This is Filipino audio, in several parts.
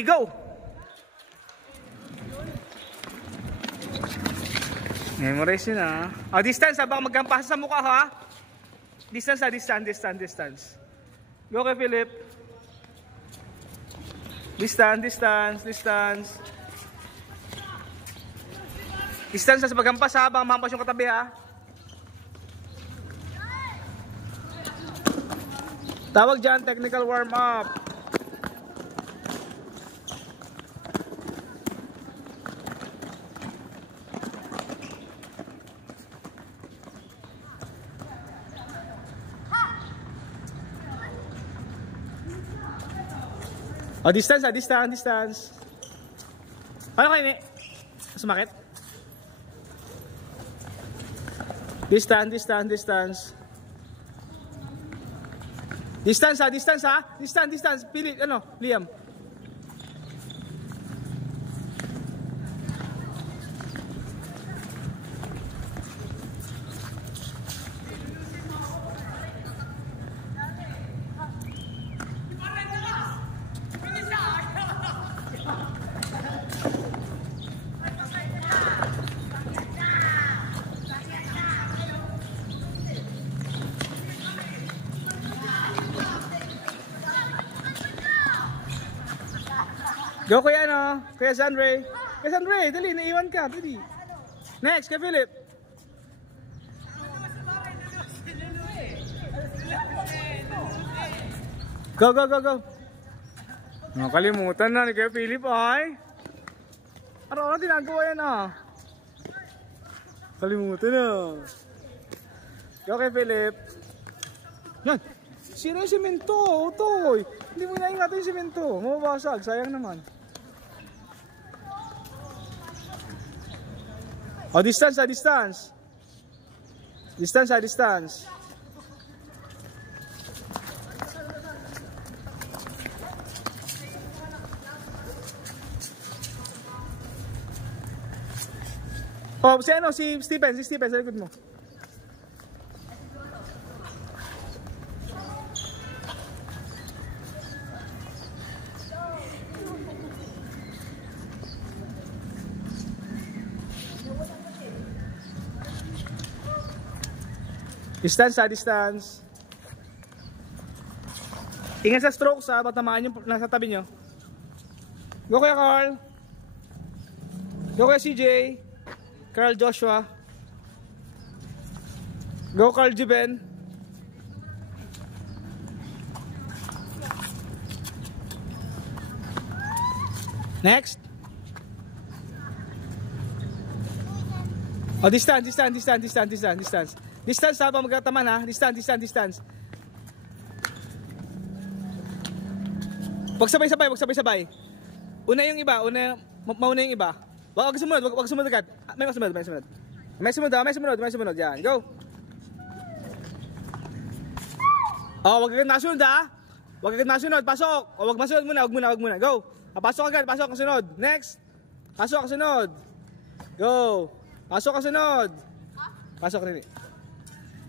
Go! Memorize yun ha. Distance ha, baka magkampasa sa mukha ha. Distance ha, distance. Go kay Philip. Distance. Distance ha sa pagkampas ha, baka mahampas yung katabi ha. Tawag dyan, technical warm up. Distance. Paano kayo ni? Sumakit? Distance. Distance. Pili, Liam. Go Kuya Sandre. Dali, naiwan ka, dali. Next, kay Philip. Go. Nakalimutan na ni Kuya Philip ay. Ano ginagawa yan Kalimutan na. Go kay Philip. Yan. Sino yung simento? Utoy. Hindi mo inaingatan yung simento. Mababasag. Sayang naman. Distance. Distance. Si Steven sa likod mo. Distance. Ingat sa strokes baka tamaan yung nasa tabi nyo. Go Kuya Carl. Go Kuya CJ. Carl Joshua. Go Carl Juben. Next. Distance. Distance habang magkataman ha. Distance. Wag sabay. Una yung iba, mauna yung iba. Wag sumunod agad. May sumunod. Yan, go. Wag agad nasunod. Pasok. Wag muna. Go. Pasok agad, kasunod. Next. Pasok, kasunod. Go. Pasok, kasunod. Pasok rin.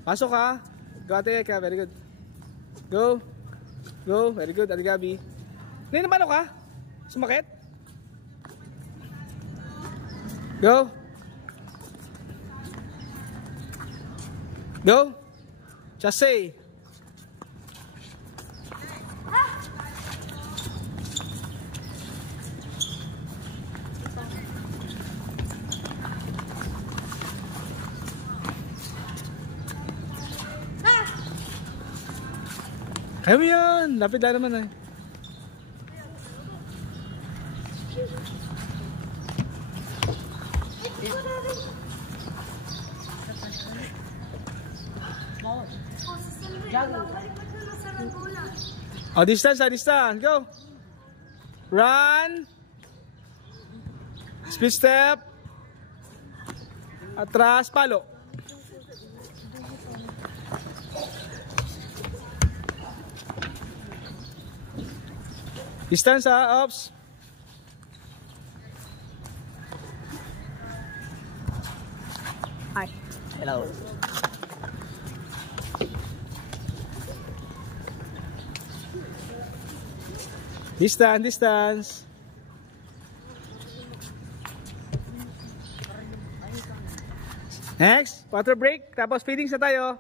Pasok ha. Go ate ka, very good. Go. Very good, ate Gabi. Ngayon naman ka? Sumakit? Go. Just say. Kaya mo yan. Lapit na naman ay. Distance. Go. Run. Speed step. Atras, palo. Distance ops. Hi. Hello. Distance. Next, water break. Tapos feedings na tayo.